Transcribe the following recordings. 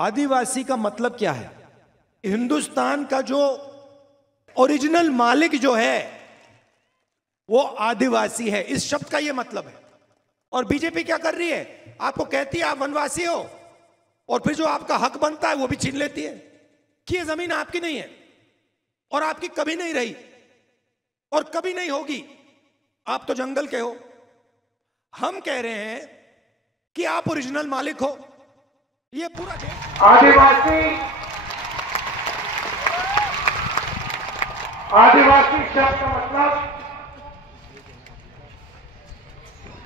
आदिवासी का मतलब क्या है? हिंदुस्तान का जो ओरिजिनल मालिक जो है वो आदिवासी है, इस शब्द का ये मतलब है। और बीजेपी क्या कर रही है? आपको कहती है आप वनवासी हो, और फिर जो आपका हक बनता है वो भी छीन लेती है कि ये जमीन आपकी नहीं है और आपकी कभी नहीं रही और कभी नहीं होगी, आप तो जंगल के हो। हम कह रहे हैं कि आप ओरिजिनल मालिक हो। ये पूरा आदिवासी शब्द का मतलब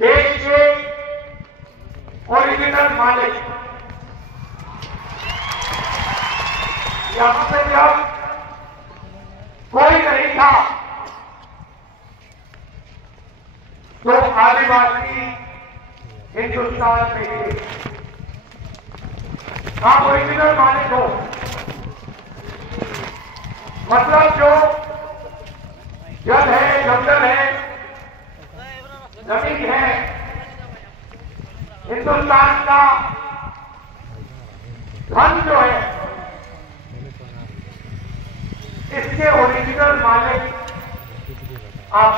देश के ओरिजिनल मालिक। यहां पे जब कोई नहीं था तो आदिवासी हिंदुस्तान में थे। आप ओरिजिनल मालिक हो, मतलब जो जल है, जंगल है, जमीन है, हिंदुस्तान का धन जो है, इसके ओरिजिनल मालिक आप।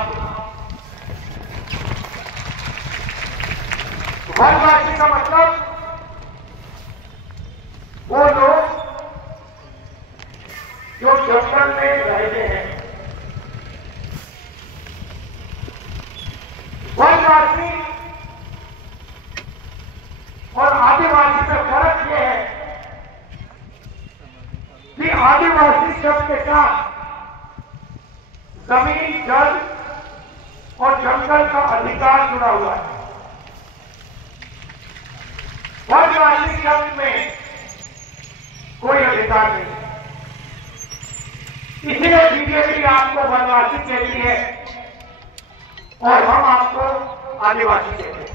वनवासी का मतलब वो लोग जो जंगल में रहते हैं। वनवासी और आदिवासी में फर्क यह है कि आदिवासी शब्द के साथ जमीन, जल और जंगल का अधिकार जुड़ा हुआ है। वनवासी शब्द में कोई अधिकार नहीं। इसलिए बीजेपी आपको वनवासी कहती है और हम आपको आदिवासी कहते हैं।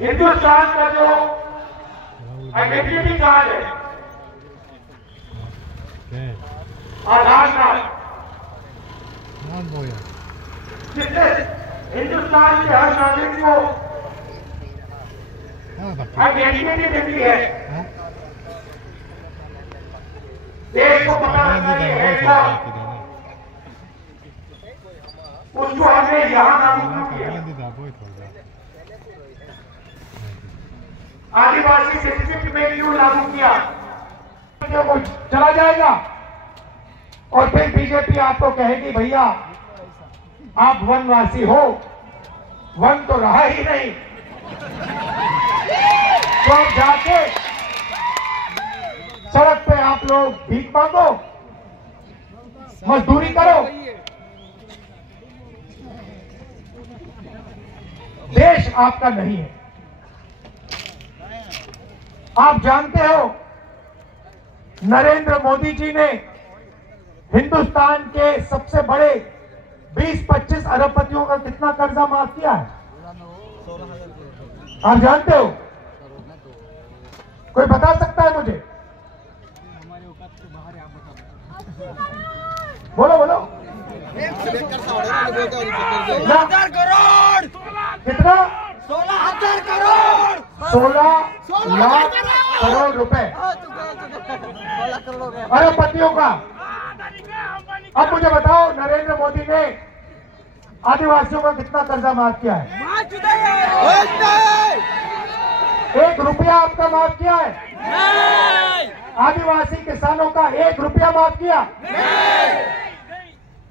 हिंदुस्तान का जो आइडेंटिटी कार्ड है, आधार कार्ड, जिससे हिंदुस्तान के हर नागरिक को आइडेंटिटी देती है, देश को पता लगता है कौन, उसको हमने यहां लागू किया। आदिवासी डिस्ट्रिक्ट में क्यों लागू किया? तो चला जाएगा और फिर बीजेपी आपको कहेगी भैया आप वनवासी हो, वन तो रहा ही नहीं, तो आप जाके सड़क पे आप लोग भीख मांगो, मजदूरी करो। देश आपका नहीं है। आप जानते हो नरेंद्र मोदी जी ने हिंदुस्तान के सबसे बड़े 20-25 अरबपतियों का कितना कर्जा माफ किया है? आप जानते हो? कोई बता सकता है मुझे? बोलो बोलो। 16,000 करोड़। कितना? 16,000 करोड़। 16 लाख करोड़ रुपए अरबपतियों का। अब मुझे बताओ नरेंद्र मोदी ने आदिवासियों का कितना कर्जा माफ किया है? 1 रुपया आपका माफ किया है? नहीं। आदिवासी किसानों का 1 रुपया माफ किया? नहीं।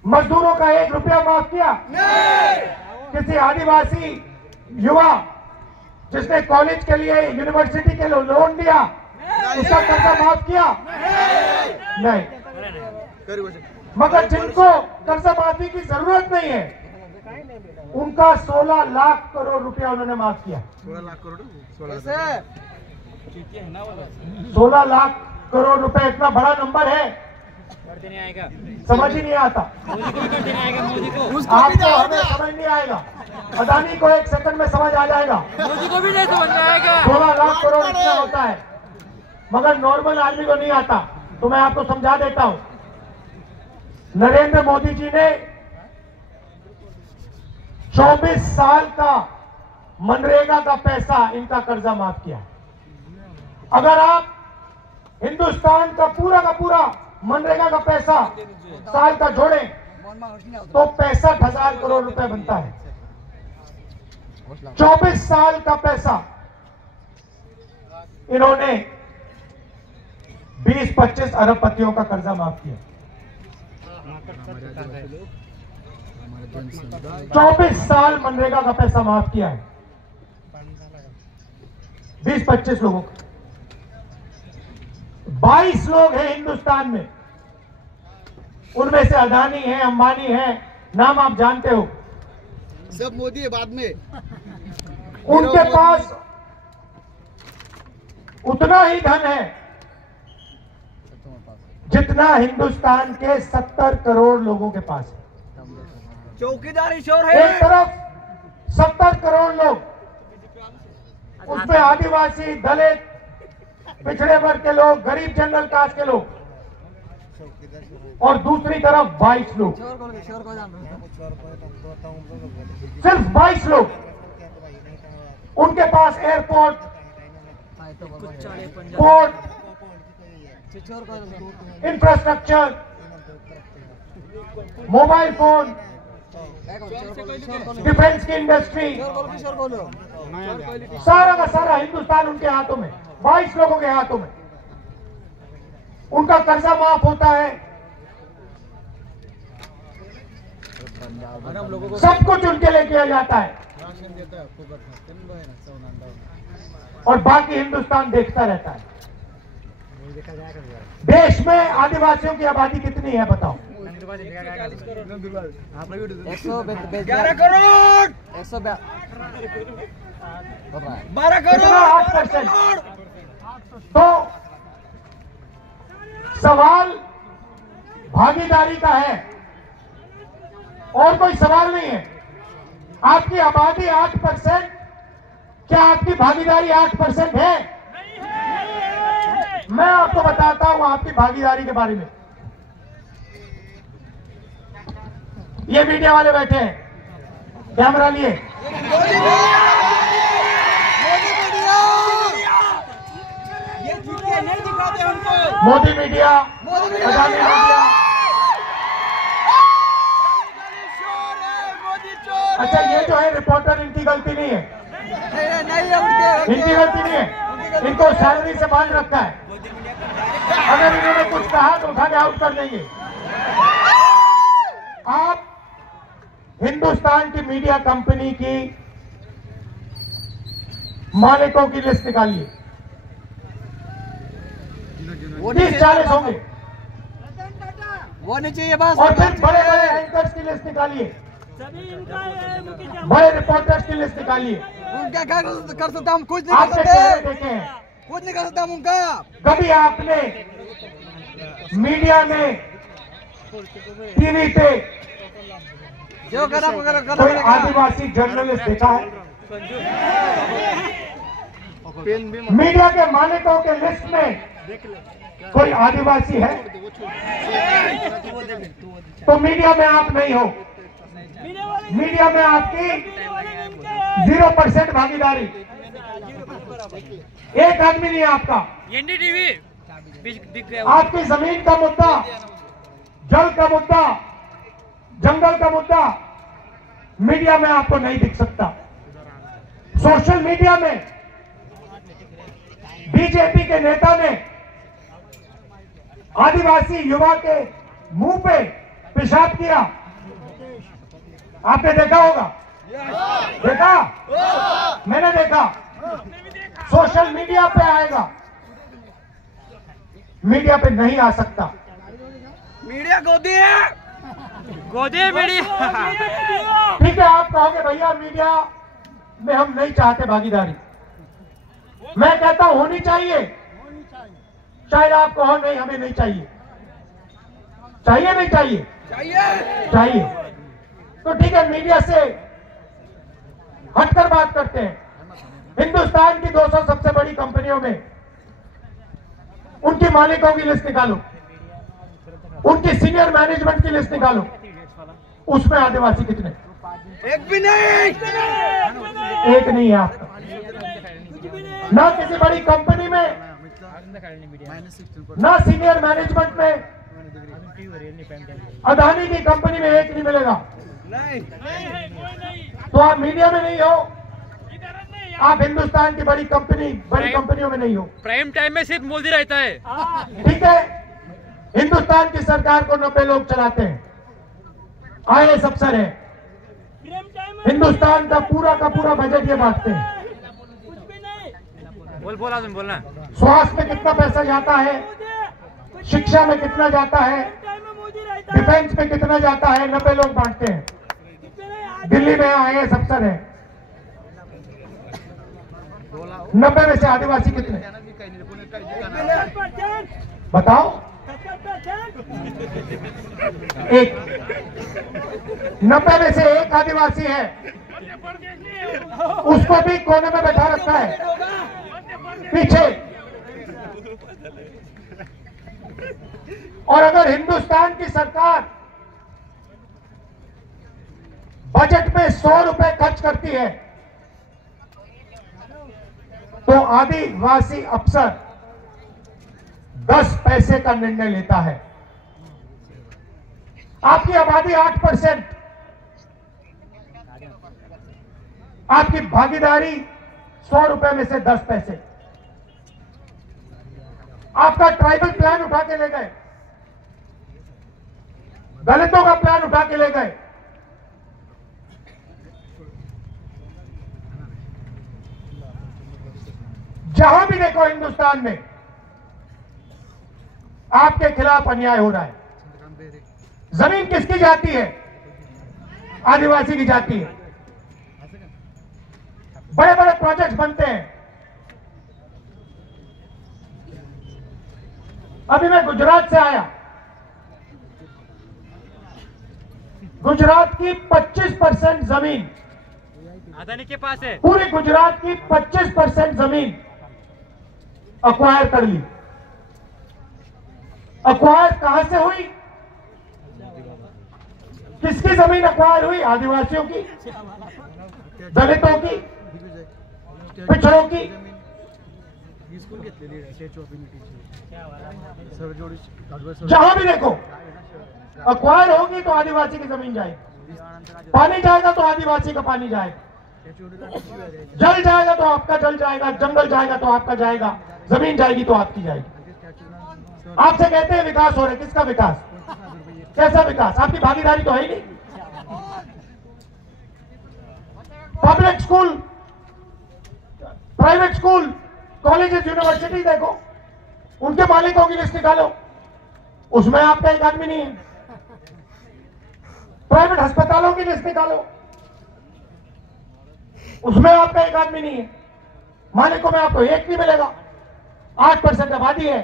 मजदूरों का 1 रुपया माफ किया? नहीं। किसी आदिवासी युवा जिसने कॉलेज के लिए, यूनिवर्सिटी के लिए लोन लिया, उसका कर्जा माफ किया? नहीं। मगर जिनको कर्जा माफी की जरूरत नहीं है उनका 16 लाख करोड़ रुपया उन्होंने माफ किया। 16 लाख करोड़ 16 लाख करोड़ रुपए इतना बड़ा नंबर है, समझ ही नहीं आता। आपको हमें समझ नहीं आएगा, अदानी को 1 सेकंड में समझ आ जाएगा, मोदी को भी नहीं समझ में आएगा। 16 लाख करोड़ इतना होता है, मगर नॉर्मल आदमी को नहीं आता। तो मैं आपको समझा देता हूं। नरेंद्र मोदी जी ने 24 साल का मनरेगा का पैसा इनका कर्जा माफ किया है। अगर आप हिंदुस्तान का पूरा मनरेगा का पैसा साल का जोड़ें तो 65,000 करोड़ रुपए बनता है। 24 साल का पैसा इन्होंने 20-25 अरबपतियों का कर्जा माफ किया। 24 साल मनरेगा का पैसा माफ किया है 20-25 लोगों का। 22 लोग हैं हिंदुस्तान में, उनमें से अदानी है, अंबानी है, नाम आप जानते हो। सब मोदी है बाद में। उनके पास उतना ही धन है जितना हिंदुस्तान के 70 करोड़ लोगों के पास है। चौकीदारी शोर एक है। तरफ 70 करोड़ लोग, उसमें आदिवासी, दलित, पिछड़े वर्ग के लोग, गरीब जनरल कास्ट के लोग, और दूसरी तरफ 22 लोग, सिर्फ 22 लोग। उनके पास airport, port, infrastructure, mobile phone, defence की इंडस्ट्री, सारा का सारा हिंदुस्तान उनके हाथों में, 22 लोगों के हाथों में। उनका कर्जा माफ होता है, सब कुछ उनके लिए किया जाता है, और बाकी हिंदुस्तान देखता रहता है। देश में आदिवासियों की आबादी कितनी है बताओ? 11 करोड़ 12 कितना? 8%। करोड़। तो सवाल भागीदारी का है और कोई सवाल नहीं है। आपकी आबादी 8%, क्या आपकी भागीदारी 8% है? मैं आपको बताता हूं आपकी भागीदारी के बारे में। ये मीडिया वाले बैठे हैं, कैमरा लिए। ये झूठे नहीं दिखाते उनको। Modi media, Adani media. शोर है, मोदी चोर। अच्छा, ये जो है रिपोर्टर, इनकी गलती नहीं है, नहीं है उनके। इनकी गलती नहीं है। इनको सैलरी से बांध रखा है। अगर इन्होंने कुछ कहा तो उठा के आउट कर देंगे। आप हिंदुस्तान की मीडिया कंपनी की मालिकों की लिस्ट निकालिए, 30-40 होंगे, वो नहीं चाहिए बस। और फिर बड़े बड़े एंकर्स की लिस्ट निकालिए, बड़े रिपोर्टर्स की लिस्ट निकालिए। उनका कर सकता हम कुछ नहीं कर आपने चेहरे सकते। देखे हैं? कुछ नहीं कर सकता हम उनका। कभी आपने मीडिया में, टीवी पे जो करना कोई पड़ेगा। आदिवासी जर्नलिस्ट देखा है? मीडिया के मालिकों के लिस्ट में कोई आदिवासी है? तो मीडिया में आप नहीं हो। मीडिया में आपकी 0% भागीदारी। एक आदमी नहीं है आपका। एनडीटीवी दिख गया। आपकी जमीन का मुद्दा, जल का मुद्दा, जंगल का मुद्दा मीडिया में आपको नहीं दिख सकता। सोशल मीडिया में बीजेपी के नेता ने आदिवासी युवा के मुंह पे पेशाब किया, आपने देखा होगा। देखा? मैंने देखा। सोशल मीडिया पे आएगा, मीडिया पे नहीं आ सकता। मीडिया गोदी है। गोदे मीडिया। ठीक है, आप कहोगे भैया मीडिया में हम नहीं चाहते भागीदारी। मैं कहता हूं होनी चाहिए। शायद आप कहो नहीं, हमें नहीं चाहिए। चाहिए नहीं चाहिए? चाहिए। चाहिए। तो ठीक है, मीडिया से हटकर बात करते हैं। हिंदुस्तान की 200 सबसे बड़ी कंपनियों में उनकी मालिकों की लिस्ट निकालो, उनकी सीनियर मैनेजमेंट की लिस्ट निकालो, उसमें आदिवासी कितने? एक भी नहीं। एक नहीं है आपका। ना किसी बड़ी कंपनी में, ना सीनियर मैनेजमेंट में, अदानी की कंपनी में एक नहीं मिलेगा। तो आप मीडिया में नहीं हो, आप हिंदुस्तान की बड़ी कंपनियों में नहीं हो। प्राइम टाइम में सिर्फ मोदी रहता है। ठीक है, हिंदुस्तान की सरकार को 90 लोग चलाते हैं, IAS अफसर है, हिंदुस्तान का पूरा बजट ये बांटते हैं। बोल आदमी बोलना। स्वास्थ्य में कितना पैसा जाता है, शिक्षा में कितना जाता है, डिफेंस में कितना जाता है, 90 लोग बांटते हैं। दिल्ली में IAS अफसर है, 90 में से आदिवासी कितने बताओ? एक। 90 में से एक आदिवासी है, उसको भी कोने में बैठा रखा है पीछे। और अगर हिंदुस्तान की सरकार बजट में 100 रुपए खर्च करती है तो आदिवासी अफसर 10 पैसे का निर्णय लेता है। आपकी आबादी 8%, आपकी भागीदारी 100 रुपए में से 10 पैसे। आपका ट्राइबल प्लान उठा के ले गए, दलितों का प्लान उठा के ले गए, जहां भी देखो हिंदुस्तान में आपके खिलाफ अन्याय हो रहा है। जमीन किसकी जाती है? आदिवासी की जाती है। बड़े बड़े प्रोजेक्ट्स बनते हैं। अभी मैं गुजरात से आया, गुजरात की 25% जमीन अदानी के पास है। पूरी गुजरात की 25% जमीन अक्वायर कर ली। अक्वायर कहां से हुई? किसकी जमीन अक्वायर हुई? आदिवासियों की, दलितों की, पिछड़ों की। जहां भी देखो अक्वायर होगी तो आदिवासी की जमीन जाएगी, पानी जाएगा तो आदिवासी का पानी जाएगा, जल जाएगा तो आपका जल जाएगा, जंगल जाएगा तो आपका जाएगा, जमीन जाएगी तो आपकी जाएगी। आपसे कहते हैं विकास हो रहा है, किसका विकास? कैसा विकास? आपकी भागीदारी तो है ही नहीं। Public school, private school, colleges, university देखो, उनके मालिकों की लिस्ट निकालो, उसमें आपका एक आदमी नहीं है। प्राइवेट अस्पतालों की लिस्ट निकालो, उसमें आपका एक आदमी नहीं है। मालिकों में आपको एक नहीं मिलेगा। 8% आबादी है।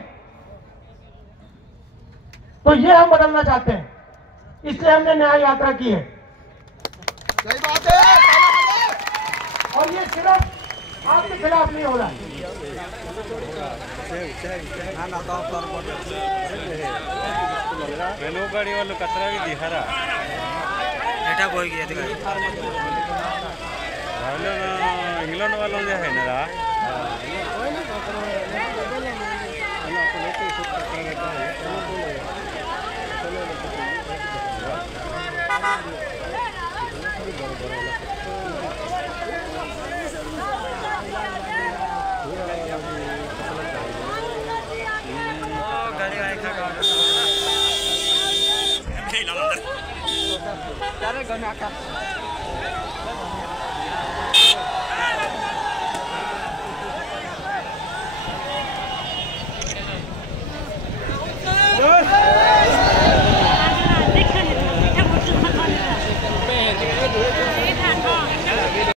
तो ये हम बदलना चाहते हैं, इसलिए हमने न्याय यात्रा की है। सही बात है। और ये सिर्फ आपके खिलाफ नहीं हो रहा है। गाड़ी वालों कचरा भी दिखा रहा इंग्लैंड वालों जो है ना Cara,